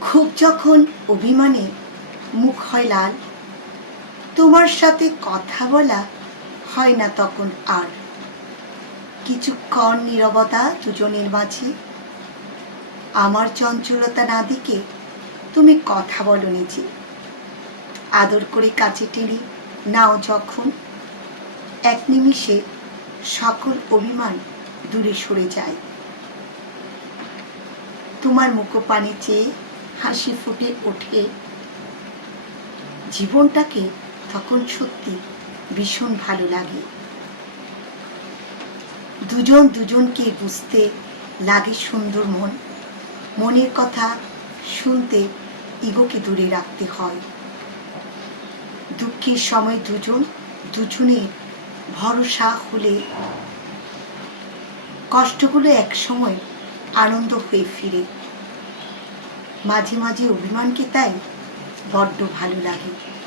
খুব যখন অভিমানে মুখ হয় লাল, তোমার সাথে কথা বলা হয় না তখন আর। কিছুক্ষণ নীরবতা দুজনের মাঝে। আমার চঞ্চলতা না দিকে তুমি কথা বলো নিজে। আদর করে কাছে টেনে নাও যখন এক নিমিষে সকল অভিমান দূরে সরে যায়। তোমার মুখোপানে চেয়ে হাসি ফুটে ওঠে। জীবনটাকে তখন সত্যি ভীষণ ভালো লাগে। দুজন দুজনকে বুঝতে লাগে সুন্দর মন। মনের কথা শুনতে ইগোকে দূরে রাখতে হয়। দুঃখের সময় দুজন দুজনের ভরসা হলে কষ্টগুলো এক সময় আনন্দ হয়ে ফিরে। মাঝে মাঝে অভিমানকে তাই? বড্ড ভালো লাগে।